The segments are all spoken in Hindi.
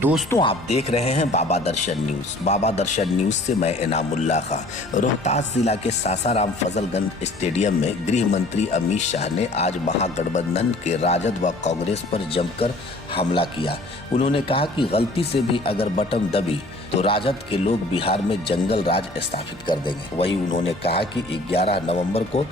दोस्तों, आप देख रहे हैं बाबा दर्शन न्यूज। बाबा दर्शन न्यूज से मैं इनामुल्ला खां। रोहतास जिला के सासाराम फजलगंज स्टेडियम में गृह मंत्री अमित शाह ने आज महागठबंधन के राजद व कांग्रेस पर जमकर हमला किया। उन्होंने कहा कि गलती से भी अगर बटन दबी तो राजद के लोग बिहार में जंगल राज स्थापित कर देंगे। वहीं उन्होंने कहा कि 11 नवंबर को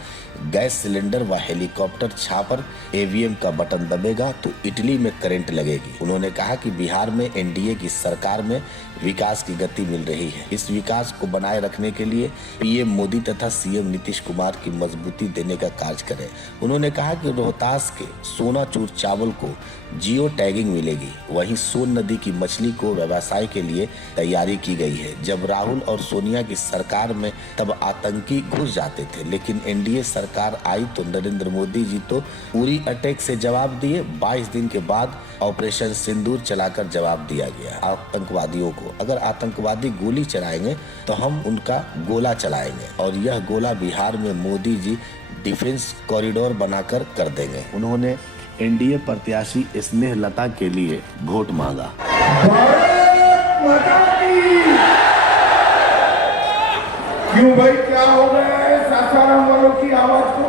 गैस सिलेंडर व हेलीकॉप्टर छापर ईवीएम का बटन दबेगा तो इटली में करंट लगेगी। उन्होंने कहा कि बिहार में एनडीए की सरकार में विकास की गति मिल रही है। इस विकास को बनाए रखने के लिए पीएम मोदी तथा सीएम नीतीश कुमार की मजबूती देने का कार्य करें। उन्होंने कहा कि रोहतास के सोनाचूर चावल को जियो टैगिंग मिलेगी। वहीं सोन नदी की मछली को व्यवसाय के लिए तैयारी की गई है। जब राहुल और सोनिया की सरकार में तब आतंकी घुस जाते थे, लेकिन एनडीए सरकार आई तो नरेंद्र मोदी जी तो पूरी अटैक से जवाब दिए। 22 दिन के बाद ऑपरेशन सिंदूर चलाकर जवाब दिया गया आतंकवादियों को। अगर आतंकवादी गोली चलाएंगे तो हम उनका गोला चलाएंगे, और यह गोला बिहार में मोदी जी डिफेंस कॉरिडोर बनाकर कर देंगे। उन्होंने एनडीए प्रत्याशी स्नेहलता के लिए वोट मांगा। क्यों भाई, क्या हो गया है सासाराम वालों की आवाज को?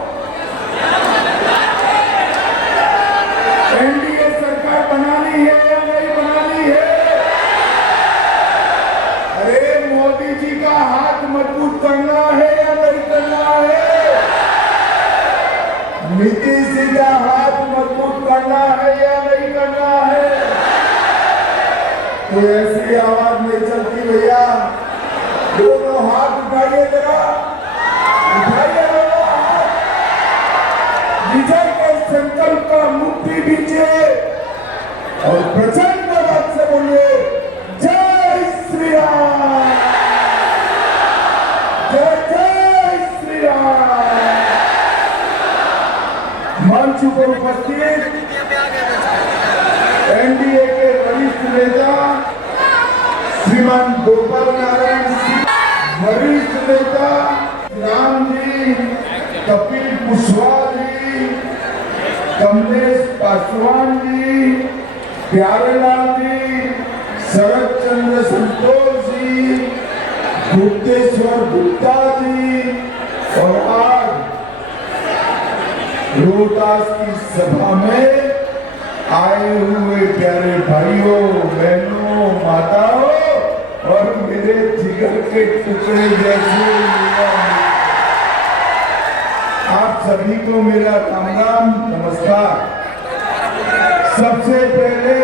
एनडीए सरकार बनानी है या नहीं बनानी है? अरे मोदी जी का हाथ मजबूत करना है या नहीं करना है? नीतीश जी का हाथ मजबूत करना है या नहीं करना है? तो ऐसी आवाज नहीं चलती भैया। दोनों हाथ उठाइए, जरा उठाइए दोनों हाथ। विजय के संकल्प का मुक्ति दीजिए और प्रचंड आवाज से बोलिए, जय श्री राम, जय जय श्री राम। मंच पर उपस्थित एनडीए के वरिष्ठ नेता श्रीमान गोपाल नारायण सिंह, वरिष्ठ नेता राम जी, कपिल कुशवाहा जी, कमलेश पासवान जी, प्यारेलाल जी, शरद चंद्र संतोष जी, गुप्तेश्वर गुप्ता जी, और आज रोहतास की सभा में आए हुए प्यारे भाइयों, बहनों, माताओं और मेरे जिगर के टुकड़े जैसे आप सभी को मेरा राम राम, नमस्कार। सबसे पहले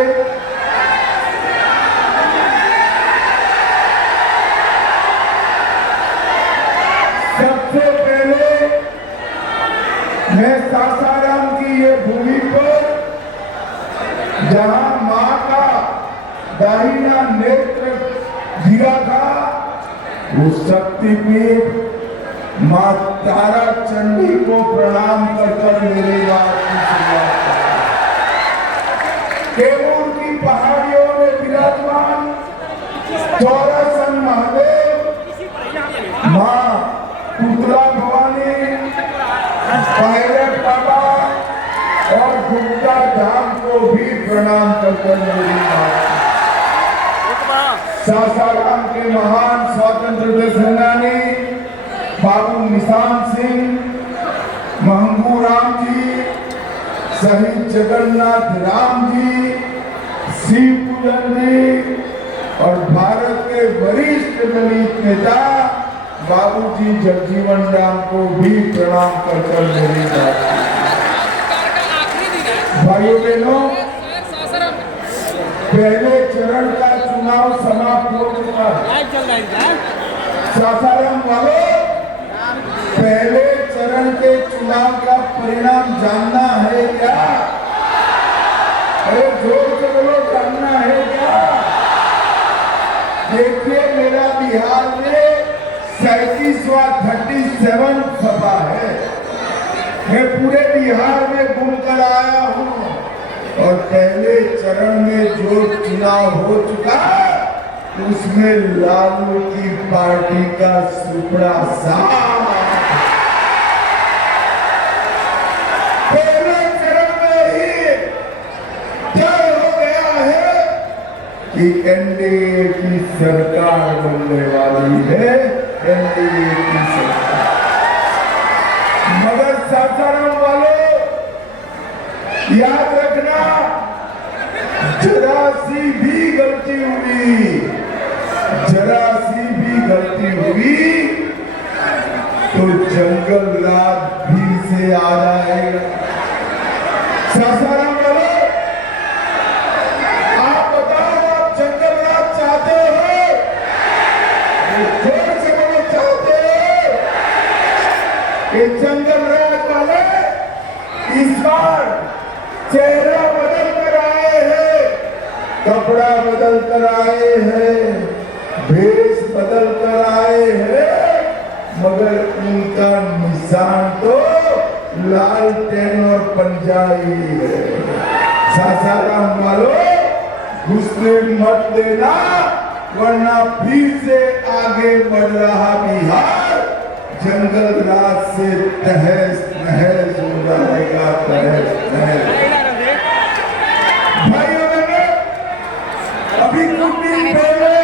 मैं सासाराम की ये भूमि पर, जहां मां का दाहिना नेत्र गिरा था, वो शक्तिपीठ मां तारा चंडी को प्रणाम कर मेरी बात की शुरुआत केवल की पहाड़ियों में विराजमान चौरासन महादेव, मां पुतला भवानी, पायलट बाबा और गुप्ता धाम को भी प्रणाम कर मेरी बात। सासाराम के महान स्वतंत्रता सेनानी बाबू निशान सिंह, महंगू राम जी, शहीद जगन्नाथ राम जी, शिव पूजन जी और भारत के वरिष्ठ दलित नेता बाबूजी जगजीवन राम को भी प्रणाम कर मेरी बात। भाइयों बहनों, पहले चरण का चुनाव समाप्त हो चुका है। सासाराम वालों, पहले चरण के चुनाव का परिणाम जानना है क्या? अरे जोर से बोलो, जानना है क्या? देखिए, मेरा बिहार में 37वां सभा है। मैं पूरे बिहार में घूमकर आया हूँ और पहले चरण में जो चुनाव हो चुका उसमें लालू की पार्टी का सुपड़ा साफ। पहले चरण में ही तय हो गया है कि एनडीए की सरकार बनने वाली है, एनडीए की सरकार। मगर सासाराम वालों याद रखना, जरा सी भी गलती हुई, जरा सी भी गलती हुई तो जंगल राज फिर से आ जाएगा। सासाराम वालों, आप बताओ, आप जंगल राज चाहते हो? जोर से बोलो, चाहते हो? ये जंगल राज वाले इस बार चेहरा बदल कर आए हैं, कपड़ा बदल कर आए हैं, भेष बदल कर आए हैं, मगर उनका निशान तो लालटेन और पंजा ही है। सासाराम वालों, घुसने मत देना, वरना फिर से आगे बढ़ रहा बिहार जंगल राज से तहस नहस हो जाएगा, तहस नहस। भाइयों बहनों, अभी कुछ दिन पहले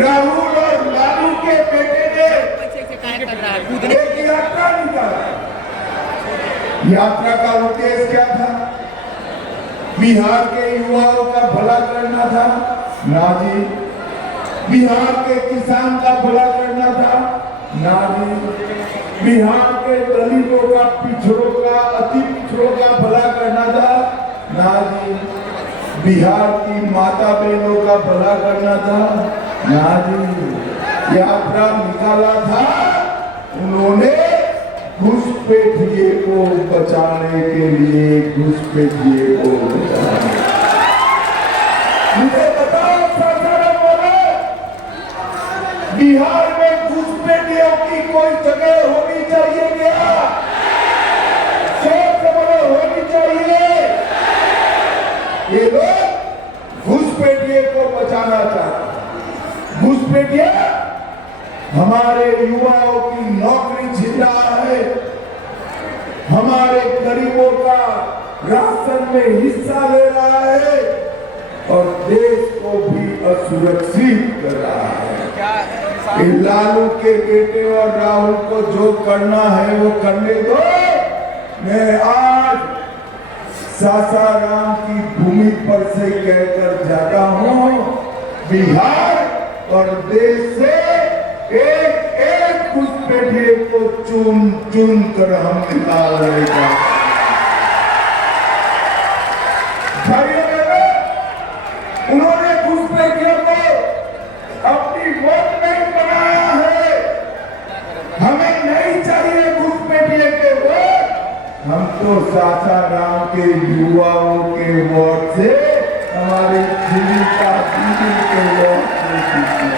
राहुल और लालू के बेटे ने एक यात्रा निकाला। यात्रा का उद्देश्य क्या था? बिहार के युवाओं का भला करना था? ना जी। बिहार के किसान का भला करना था? ना जी। बिहार के दलितों का, पिछड़ों का, अति पिछड़ों का भला करना था? ना जी। बिहार की माता बहनों का भला करना था? ना जी। यात्रा निकाला था उन्होंने घुसपैठिए को बचाने के लिए, घुसपैठिए को बचाने। मुझे बताओ सासाराम वालों, बिहार में घुसपैठियों की कोई जगह होनी चाहिए क्या? सोच समझो, होनी चाहिए। ये लोग घुसपैठिए को बचाना चाहते हैं। घुसपैठिया हमारे युवाओं की नौकरी छीन रहा है, हमारे गरीबों का राशन में हिस्सा ले रहा है और देश को भी असुरक्षित कर रहा है। लालू के बेटे और राहुल को जो करना है वो करने दो। मैं आज सासाराम की भूमि पर से कहकर जाता हूँ, बिहार और देश से एक एक घुसपैठिए को चुन चुन कर हम निकाल देगा। भाइयों बहनों, उन्होंने घुसपैठियों को अपनी वोट बैंक बनाया है। हमें नहीं चाहिए घुसपैठिए के वोट, हम तो सासाराम के युवाओं के वोट से, हमारे जीविका दीदी के वोट से जीते।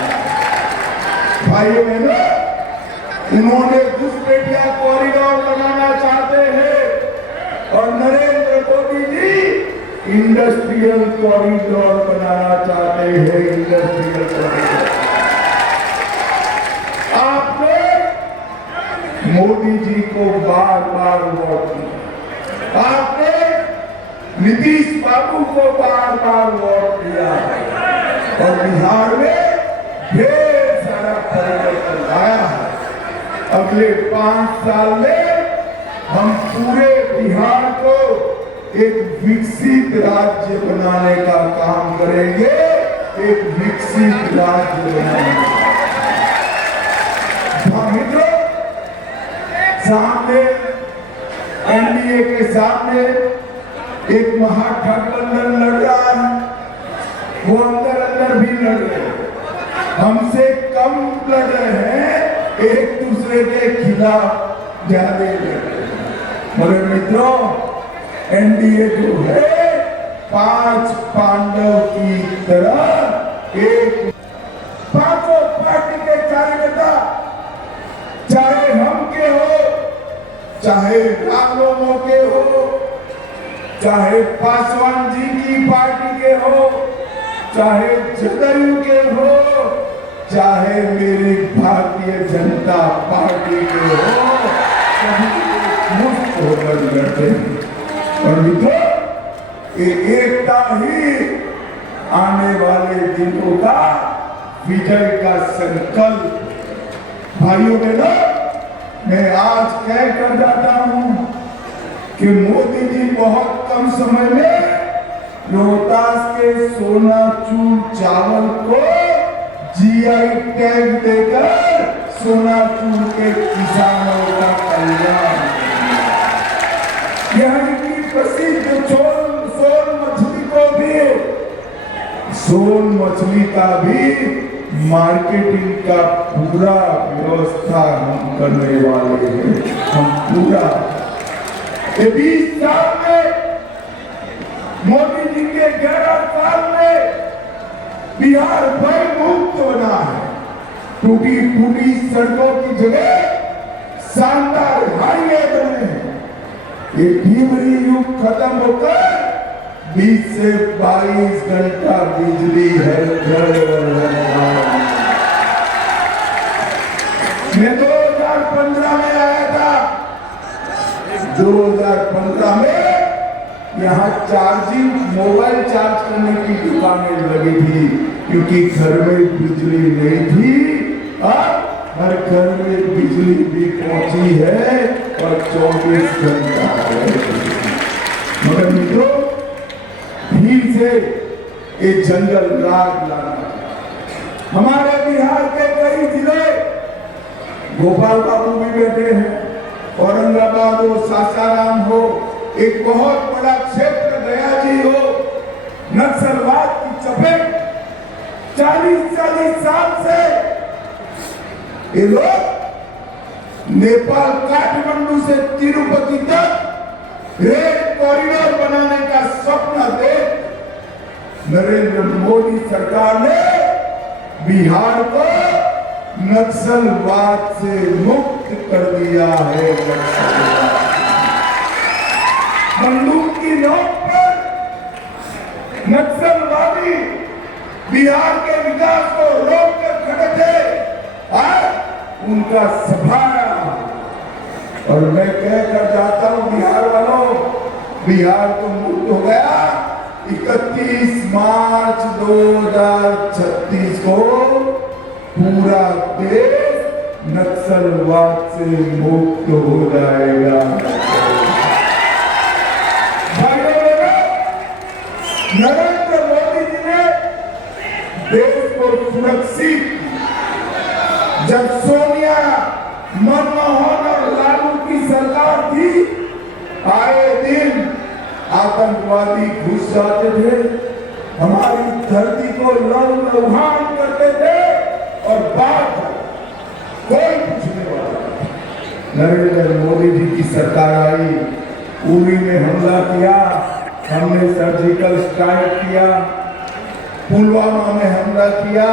भाइयों बहनों, उन्होंने घुसपैठिया कॉरिडोर बनाना चाहते हैं और नरेंद्र मोदी जी इंडस्ट्रियल कॉरिडोर बनाना चाहते हैं, इंडस्ट्रियल कॉरिडोर। आपने मोदी जी को बार बार वोट दिया, आपने नीतीश बाबू को बार बार वोट दिया और बिहार में ढेर सारा परिवर्तन आया है। अगले 5 साल में हम पूरे बिहार को एक विकसित राज्य बनाने का काम करेंगे, एक विकसित राज्य बनाएंगे। मित्रों, सामने एनडीए के सामने एक महागठबंधन लड़ रहा है, वो अंदर अंदर भी लड़ रहे हैं, हमसे कम लड़ रहे हैं, एक दूसरे के खिलाफ ज्यादा लड़ रहे हैं। मगर मित्रों, एनडीए जो है 5 पांडव की तरह एक, पांचों पार्टी के कार्यकर्ता, चाहे हम के हो, चाहे रामलोगों के हो, चाहे पासवान जी की पार्टी के हो, चाहे जदयू के हो, चाहे मेरी भारतीय जनता पार्टी के हो, सभी मुक्त होकर लड़ते हैं। और मित्रों, ये एकता ही आने वाले दिनों का विजय का संकल्प। भाइयों बहनों, मैं आज कह कर जाता हूं कि मोदी जी बहुत कम समय में रोहतास के सोनाचूर चावल को जीआई टैग देकर सोनाचूर के किसानों का कल्याण। यहाँ की प्रसिद्ध सोन मछली का भी मार्केटिंग का पूरा व्यवस्था हम करने वाले हैं। हम पूरा 20 साल में, मोदी जी के 11 साल में बिहार भय मुक्त बना है। टूटी फूटी सड़कों की जगह शानदार हाईवे बने हैं। ये ढीमरी युग खत्म होकर 20 से 22 घंटा बिजली है घर। मैं 2015 में आया था। 2015 में यहाँ चार्जिंग, मोबाइल चार्ज करने की दुकानें लगी थी, क्योंकि घर में बिजली नहीं थी। अब हर घर में बिजली भी पहुंची है और 24 घंटा है। मगर मित्रों, फिर से ये जंगल राग लाना। हमारे बिहार के कई जिले, गोपाल बाबू भी बैठे हैं, औरंगाबाद हो, सासाराम हो, एक बहुत बड़ा क्षेत्र गया जी हो, नक्सलवाद की चपेट 40 साल से ये लोग नेपाल काठमांडू से तिरुपति तक रेल कॉरिडोर बनाने का सपना देख नरेंद्र मोदी सरकार ने बिहार को नक्सलवाद से मुक्त कर दिया है। बंदूक की नोक पर नक्सलवादी बिहार के विकास को रोक कर खड़े थे, आज उनका सफाया। और मैं कहकर जाता हूं बिहार वालों, बिहार तो मुक्त हो गया। 31 मार्च 2036 को पूरा देश नक्सलवाद से मुक्त हो जाएगा। नरेंद्र मोदी जी ने देश को सुरक्षित, जब सोनिया, मनमोहन और लालू की सरकार थी, आए दिन आतंकवादी घुस जाते थे, हमारी धरती को लहूलुहान करते थे और बात कोई पूछने वाला। नरेंद्र मोदी जी की सरकार आई, उरी में हमला किया, हमने सर्जिकल स्ट्राइक किया, पुलवामा में हमला किया,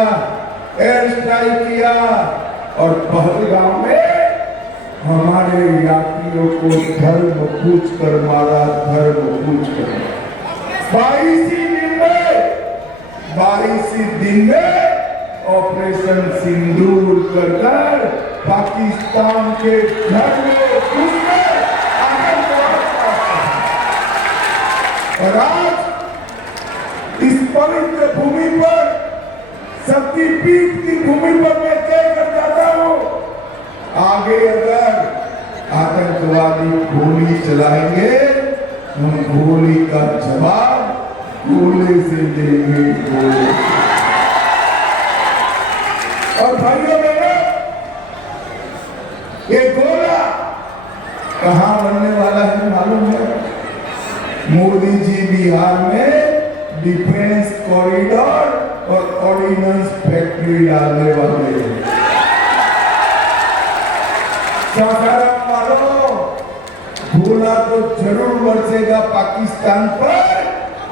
एयर स्ट्राइक किया और पहलगाम में हमारे यात्रियों को धर्म पूछ कर मारा, धर्म पूछ कर। 22 दिन में ऑपरेशन सिंदूर कर पाकिस्तान के घर में घुस गए और आज इस पवित्र भूमि पर, शक्तिपीठ की भूमि पर मैं कहकर जाता हूं, आगे अगर आतंकवादी गोली चलाएंगे, हम गोली का जवाब गोले से देंगे। और भाइयों बहनों, ये गोला कहां बनने वाला है मालूम है? मोदी जी बिहार में डिफेंस कॉरिडोर और ऑर्डिनेंस फैक्ट्री डालने वाले हैं। सासाराम वालों, गोला तो जरूर बरसेगा पाकिस्तान पर,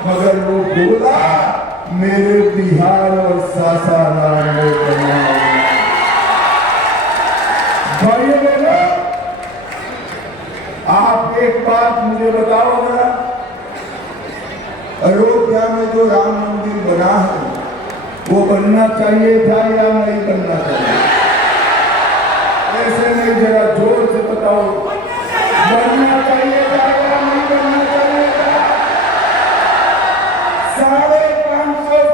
मगर वो गोला मेरे बिहार और सासाराम में बना। भाइयों बहनों, आप एक बात मुझे बताओ जरा, अयोध्या में जो राम मंदिर बना है, वो बनना चाहिए था या नहीं बनना चाहिए? ऐसे नहीं, जरा जोर से बताओ, बनना चाहिए था या नहीं बनना चाहिए था? 550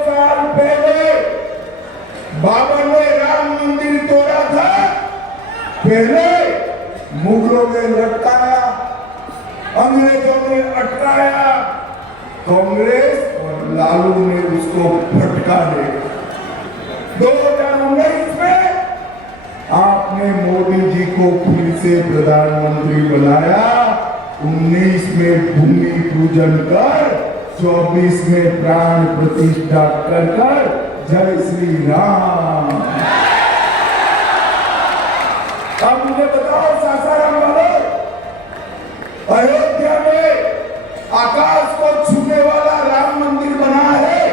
मुगलों ने लटकाया, अंग्रेजों ने अटकाया, कांग्रेस और लालू ने उसको फटका दिया। 2019 में आपने मोदी जी को फिर से प्रधानमंत्री बनाया, 19 में भूमि पूजन कर, 24 में प्राण प्रतिष्ठा कर जय श्री राम। अब मुझे बताओ सासाराम वालों, अयोध्या में आकाश को छूने वाला राम मंदिर बना है।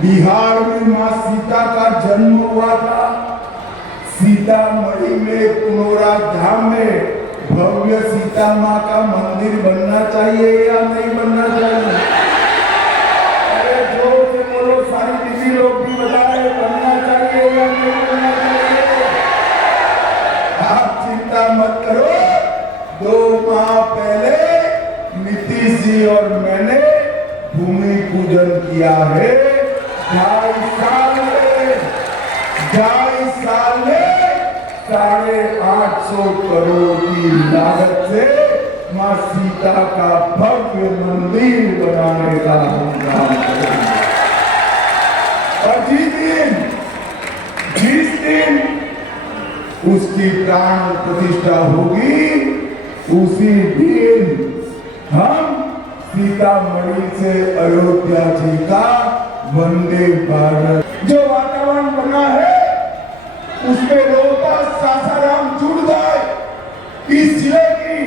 बिहार में मां सीता का जन्म हुआ था। सीतामढ़ी में पुनौरा धाम में भव्य सीता मां का मंदिर बनना चाहिए या नहीं बनना चाहिए? अरे जोर से बोलो, सारी दीदी लोग भी बताए बनना चाहिए या नहीं बनना चाहिए? आप चिंता मत करो, 2 माह पहले नीतीश जी और मैंने भूमि पूजन किया है। 2.5 साल में 850 करोड़ की लागत से मां सीता का भव्य मंदिर बनाने का हम काम करेंगे। और जिस दिन उसकी प्राण प्रतिष्ठा होगी, उसी दिन हम सीतामढ़ी से अयोध्या जी का वंदे भारत जो वातावरण बना है उसमें रोहतास सासाराम जुड़ जाए। इस जिले की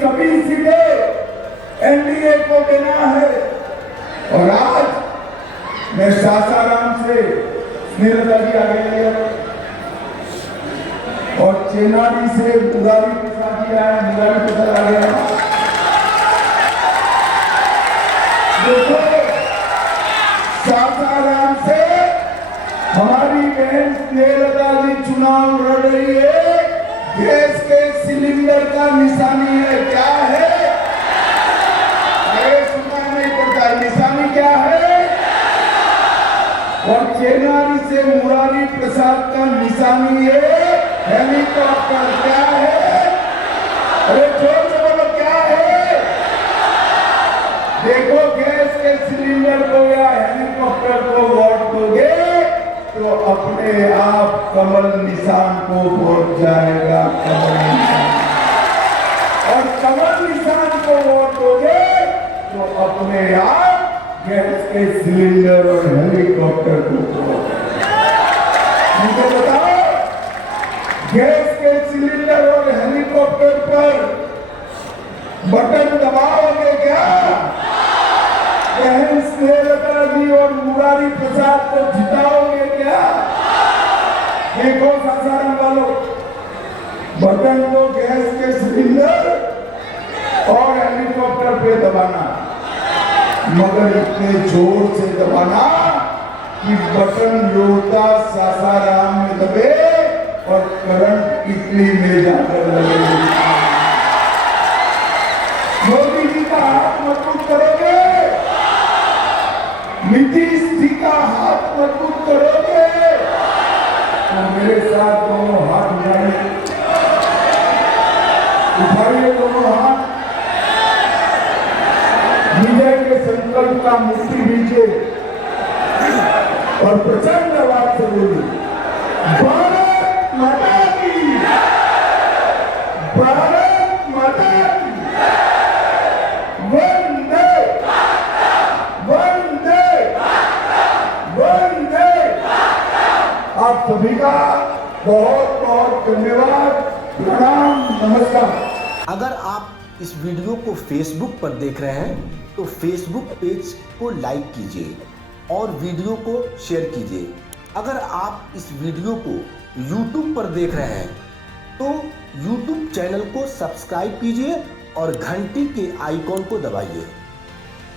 सभी सीटें एनडीए को देना है। और आज मैं सासाराम से स्नेहलता जी आ गए और चेनारी से मुरारी प्रसाद जी आए, मुरारी प्रसाद आ गया। देखो, सासाराम से हमारी बहन स्नेहलता जी चुनाव लड़ रही है। गैस के सिलेंडर का निशानी है, क्या है? सुनना नहीं पड़ता, निशानी क्या है? और चेनारी से मुरारी प्रसाद का निशानी है हेलीकॉप्टर, क्या है? अरे जोर से बोलो, क्या है? देखो, गैस के सिलेंडर को या हेलीकॉप्टर को वोट दोगे तो अपने आप कमल निशान को वोट जाएगा, कमल निशान। और कमल निशान को वोट दोगे तो अपने आप गैस के सिलेंडर और हेलीकॉप्टर को वोट। मुझे बताओ, गैस के सिलेंडर और हेलीकॉप्टर पर बटन दबाओगे क्या? बहन स्नेहलता जी और मुरारी प्रसाद को जिताओगे क्या? देखो सासाराम वालों, बटन तो गैस के सिलेंडर और हेलीकॉप्टर पे दबाना, मगर इतने जोर से दबाना कि बटन रोहतास सासाराम में दबे और करंट इटली में जाकर लगे। मोदी जी का हाथ मजबूत करोगे, नीतीश जी का हाथ मजबूत करोगे तो मेरे साथ दोनों हाथ उठाइए दोनों हाथ, विजय के संकल्प का मुट्ठी दीजिए और प्रचंड आवाज से बोलिए, भारत माता की, भारत माता की, वंदे वंदे वंदे। आप सभी का बहुत बहुत धन्यवाद, प्रणाम, नमस्कार। अगर आप इस वीडियो को फेसबुक पर देख रहे हैं तो फेसबुक पेज को लाइक कीजिए और वीडियो को शेयर कीजिए। अगर आप इस वीडियो को YouTube पर देख रहे हैं तो YouTube चैनल को सब्सक्राइब कीजिए और घंटी के आइकॉन को दबाइए।